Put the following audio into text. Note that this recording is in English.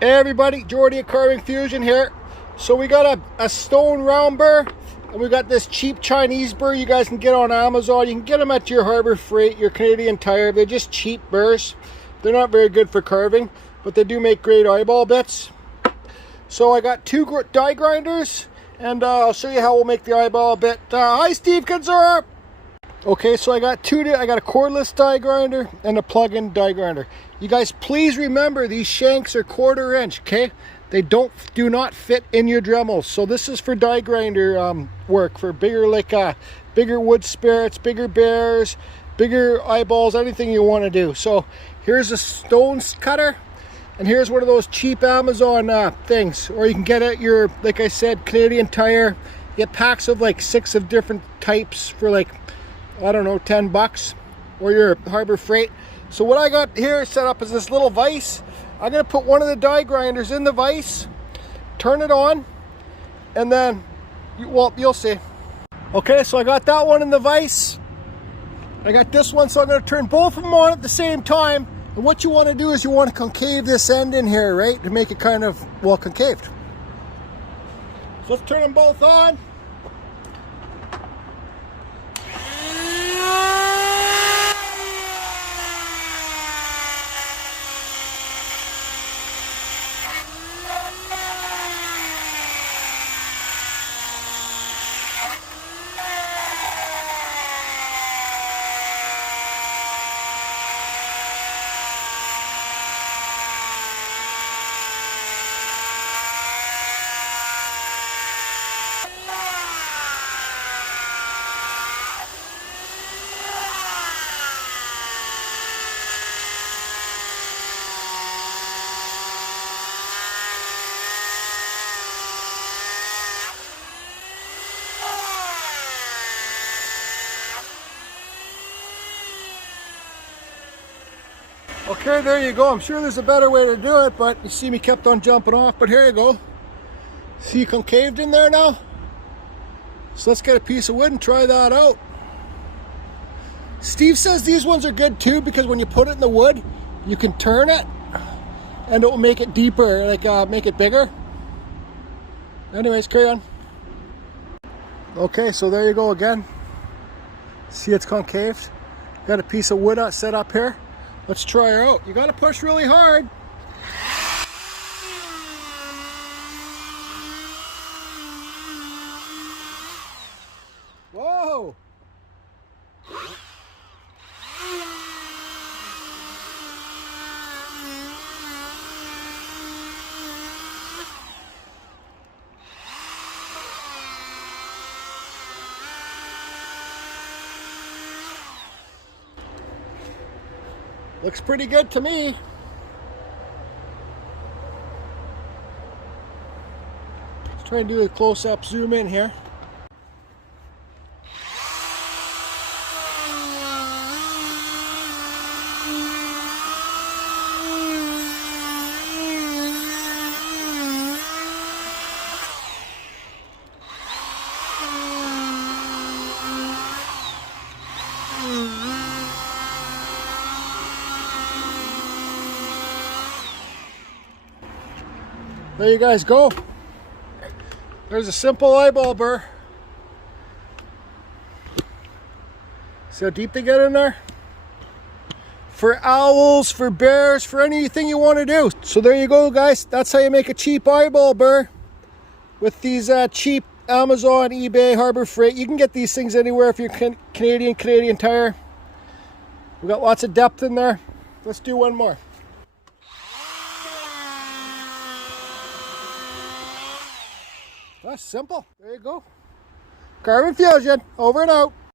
Hey everybody, Jordy at Carving Fusion here. So we got a stone round burr, and we got this cheap Chinese burr you guys can get on Amazon. You can get them at your Harbor Freight, your Canadian Tire. They're just cheap burrs. They're not very good for carving, but they do make great eyeball bits. So I got two die grinders, and I'll show you how we'll make the eyeball bit. Hi Steve Kutzall! Okay, so I got a cordless die grinder and a plug-in die grinder. You guys, please remember these shanks are 1/4 inch, okay? They do not fit in your Dremels. So this is for die grinder work, for bigger, like bigger wood spirits, bigger bears, bigger eyeballs, anything you want to do. So here's a stone cutter, and here's one of those cheap Amazon things, or you can get at your, like I said, Canadian Tire. You get packs of like 6 of different types for like, I don't know, 10 bucks, or your Harbor Freight. So what I got here set up is this little vise. I'm gonna put one of the die grinders in the vise, turn it on, and then, well, you'll see. Okay, so I got that one in the vise. I got this one, so I'm gonna turn both of them on at the same time. And what you wanna do is you wanna concave this end in here, right? To make it kind of, well, concaved. So let's turn them both on. Okay, there you go. I'm sure there's a better way to do it, but you see me kept on jumping off, but here you go. See concaved in there now? So let's get a piece of wood and try that out. Steve says these ones are good too, because when you put it in the wood, you can turn it and it will make it deeper, like make it bigger. Anyways, carry on. Okay, so there you go again. See, it's concaved. Got a piece of wood set up here. Let's try her out. You gotta push really hard. Whoa! Looks pretty good to me. Let's try and do a close-up zoom in here. There you guys go. There's a simple eyeball burr. See how deep they get in there? For owls, for bears, for anything you want to do. So there you go, guys. That's how you make a cheap eyeball burr with these cheap Amazon, eBay, Harbor Freight. You can get these things anywhere if you're Canadian Tire. We got lots of depth in there. Let's do one more. That's simple. There you go. Carving Fusion, over and out.